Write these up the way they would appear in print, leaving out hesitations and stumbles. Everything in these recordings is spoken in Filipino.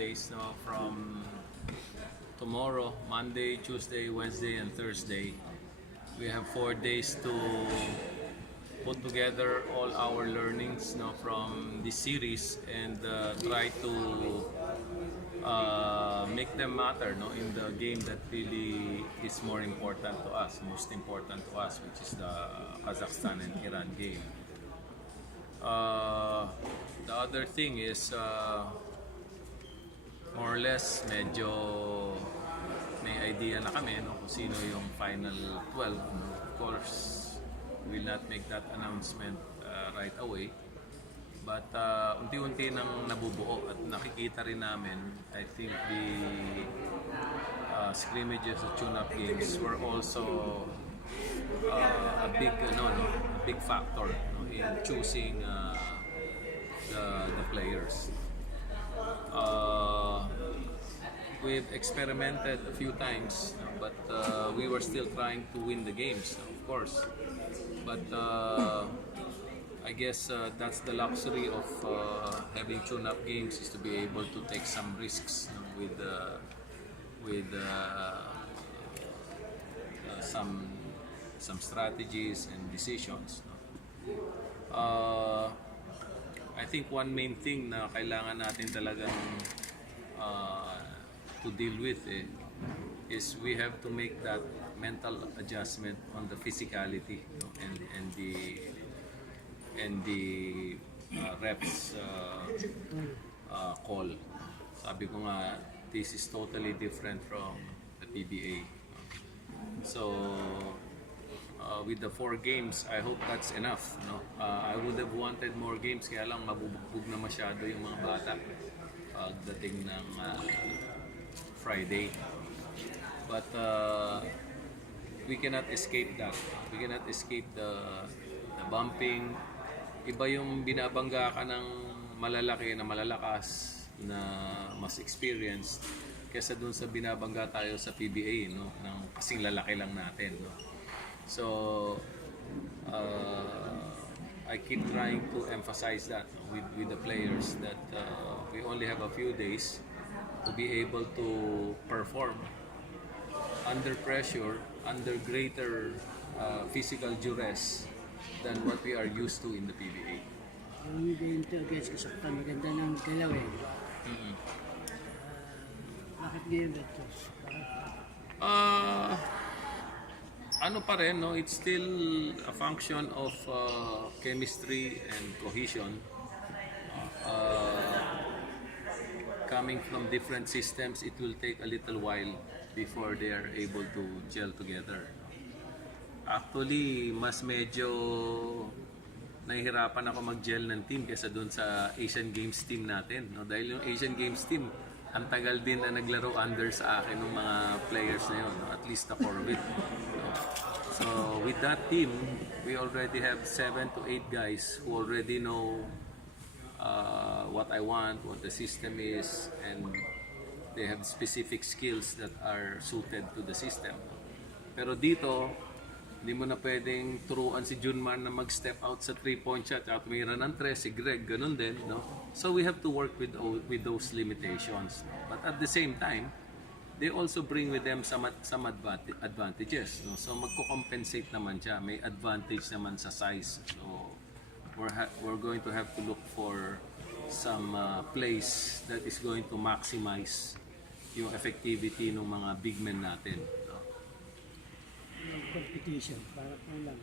days, no, from tomorrow, Monday, Tuesday, Wednesday, and Thursday. We have 4 days to put together all our learnings, no, from this series and try to make them matter, no, in the game that really is more important to us, most important to us, which is the Kazakhstan and Iran game. The other thing is more or less medyo may idea na kami, no, kung sino yung final 12. No? Of course, we will not make that announcement right away. But unti-unti nang nabubuo at nakikita rin namin, I think the scrimmages at tune-up games were also a big factor, no, in choosing the players. We've experimented a few times, but we were still trying to win the games, of course. But I guess that's the luxury of having tune-up games, is to be able to take some risks, you know, with some strategies and decisions. I think one main thing na kailangan natin talagang to deal with is we have to make that mental adjustment on the physicality, you know, and the reps call. Sabi ko nga, this is totally different from the PBA. So with the 4 games, I hope that's enough. No? I would have wanted more games, kaya lang mabubugbog na masyado yung mga bata pagdating ng Friday. But we cannot escape that. We cannot escape the bumping. Iba yung binabangga ka ng malalaki na malalakas na mas experienced kaysa dun sa binabangga tayo sa PBA, no, ng kasing lalaki lang natin, no. So I keep trying to emphasize that, no, with the players, that we only have a few days to be able to perform under pressure, under greater physical duress than what we are used to in the PBA. Yung game to against Kazakhstan, maganda ng galaw eh. Bakit ngayon ito? Ano pa rin, no? It's still a function of chemistry and cohesion. Coming from different systems, it will take a little while before they are able to gel together. Actually, mas medyo nahihirapan ako mag-gel ng team kaysa doon sa Asian Games team natin, no? Dahil yung Asian Games team, ang tagal din na naglaro under sa akin ng mga players na yun, no? At least the core of it, no? So with that team, we already have 7 to 8 guys who already know what I want, what the system is, and they have specific skills that are suited to the system. Pero dito, hindi mo na pwedeng turuan si Junman na mag-step out sa 3-point shot at mayroon ng 3, si Greg, ganun din, no? So we have to work with those limitations. But at the same time, they also bring with them some advantages, no? So magko-compensate naman siya. May advantage naman sa size. So we're going to have to look for some plays that is going to maximize yung effectivity ng mga big men natin. Competition, para kung lang.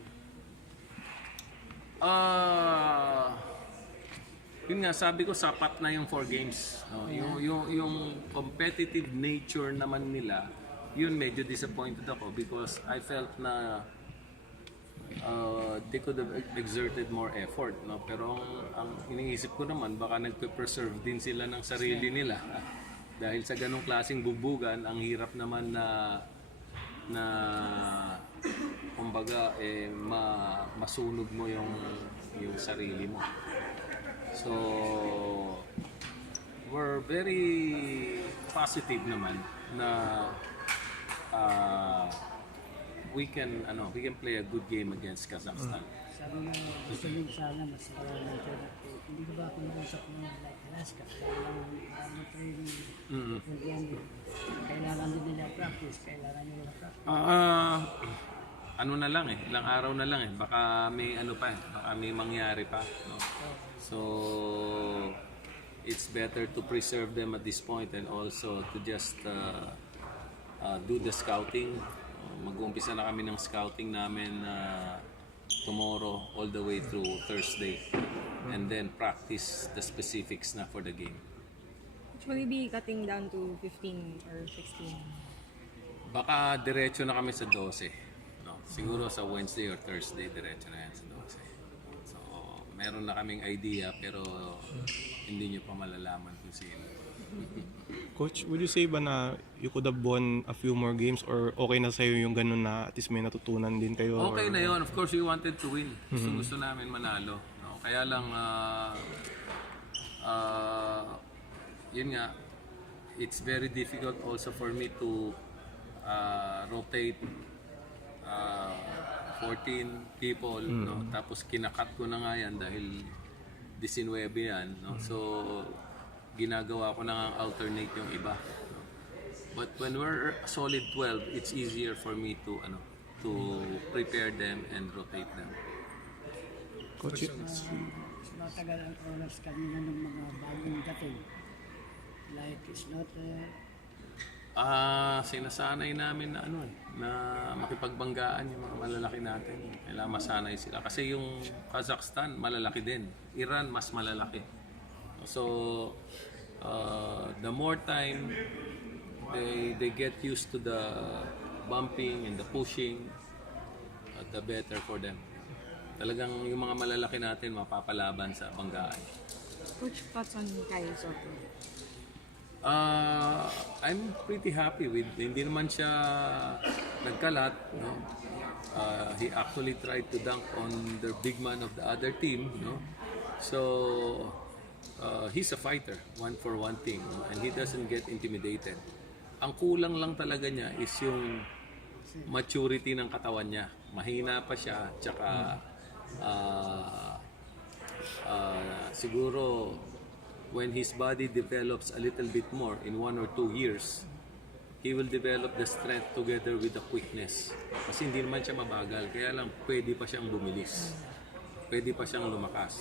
Yun nga, sabi ko sapat na yung 4 games. No? Yung competitive nature naman nila, yun medyo disappointed ako because I felt na they could have exerted more effort, no? Pero ang iniisip ko naman, baka nagpe-preserve din sila ng sarili nila. Dahil sa ganong klaseng bubugan, ang hirap naman na kumbaga masunog mo yung sarili mo. So we're very positive naman na we can play a good game against Kazakhstan. Sabi mo, gusto nyo sana mas marami ito. Hindi ko ba kung nag-usap mo like Alaska? Kaya lang training Kailangan din nila practice, kailangan nila practice. Ano na lang ilang araw na lang baka may ano pa baka may mangyari pa, no? So it's better to preserve them at this point and also to just do the scouting. Mag-uumpisa na kami ng scouting namin tomorrow all the way through Thursday, and then practice the specifics na for the game. Will you be cutting down to 15 or 16? Baka diretso na kami sa 12. No? Siguro sa Wednesday or Thursday, diretso na yan sa 12. So, meron na kaming idea pero hindi nyo pa malalaman kung sino. Coach, would you say ba na you could have won a few more games or okay na sa'yo yung ganun na at least may natutunan din kayo? Okay na yun. Of course, we wanted to win. Gusto namin manalo. No? Kaya lang, yun nga, it's very difficult also for me to rotate 14 people, no? Tapos kinakat ko na nga yan dahil 19 yan, no? So ginagawa ko na nga alternate yung iba, no? But when we're a solid 12, it's easier for me to prepare them and rotate them. Coach, Matagal ang oras kanina ng mga bagong dating. Like, it's not... Sinasanay namin na na makipagbanggaan yung mga malalaki natin. Kailangan masanay sila. Kasi yung Kazakhstan, malalaki din. Iran, mas malalaki. So, the more time they get used to the bumping and the pushing, the better for them. Talagang yung mga malalaki natin mapapalaban sa banggaan. Coach, thoughts on Kyle Soto? I'm pretty happy with, hindi naman siya nagkalat, no? He actually tried to dunk on the big man of the other team, no? So he's a fighter, one for one team, no? And he doesn't get intimidated. Ang kulang lang talaga niya is yung maturity ng katawan niya. Mahina pa siya, tsaka siguro when his body develops a little bit more in 1 or 2 years, he will develop the strength together with the quickness. Kasi hindi naman siya mabagal, kaya lang pwede pa siyang bumilis. Pwede pa siyang lumakas.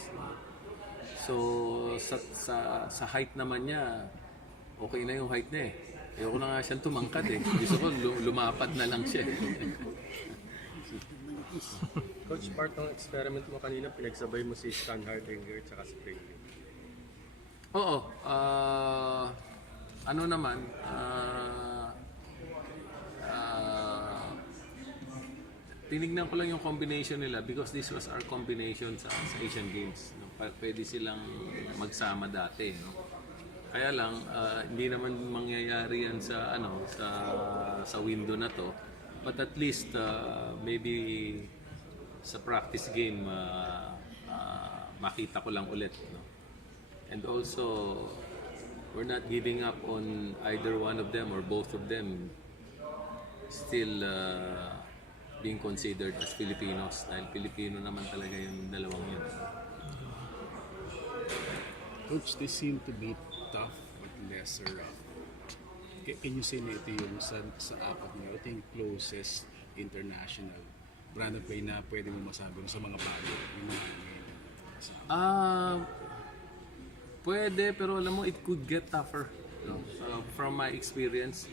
So, sa height naman niya, okay na yung height niya eh. Ayoko na nga siyang tumangkad eh. Gusto ko lumapad na lang siya. Coach, part ng experiment mo kanina, pinagsabay mo si Stan Hardinger at saka si Craig. Oo. Ano naman, tinignan ko lang yung combination nila because this was our combination sa Asian Games. No? Pwede silang magsama dati. No? Kaya lang, hindi naman mangyayari yan sa, sa window na to. But at least, maybe sa practice game, makita ko lang ulit. No? And also, we're not giving up on either one of them or both of them still being considered as Filipinos dahil Filipino naman talaga yung dalawang yun. Coach, they seem to be tough but lesser rough. Can you say na ito yung sa apat niyo, ito yung closest international brand of play na pwede mo masabi sa mga bago? Pwede, pero alam mo, it could get tougher. No? From my experience,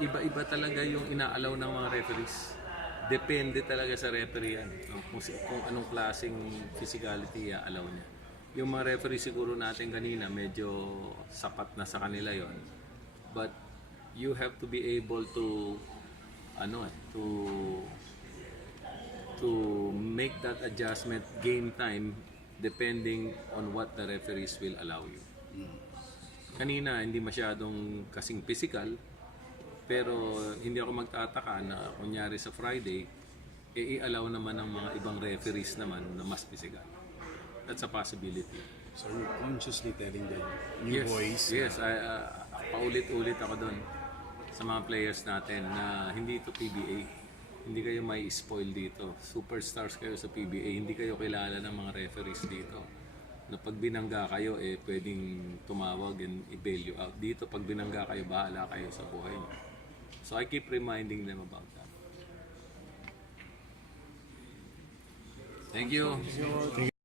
iba-iba talaga yung inaalaw ng mga referees. Depende talaga sa referee yan. No? Kung anong klaseng physicality alaw niya. Yung mga referee siguro natin kanina, medyo sapat na sa kanila yon. But you have to be able to to make that adjustment game time depending on what the referees will allow you. Kanina, hindi masyadong kasing physical, pero hindi ako magtataka na kunyari sa Friday, i-allow naman ng mga ibang referees naman na mas physical. That's a possibility. So you're consciously telling them new boys? Yes, paulit-ulit ako doon sa mga players natin na hindi ito PBA. Hindi kayo may spoil dito. Superstars kayo sa PBA. Hindi kayo kilala ng mga referees dito. na pag binangga kayo, pwedeng tumawag and i-bail you out. Dito, pag binangga kayo, bahala kayo sa buhay niyo. So I keep reminding them about that. Thank you.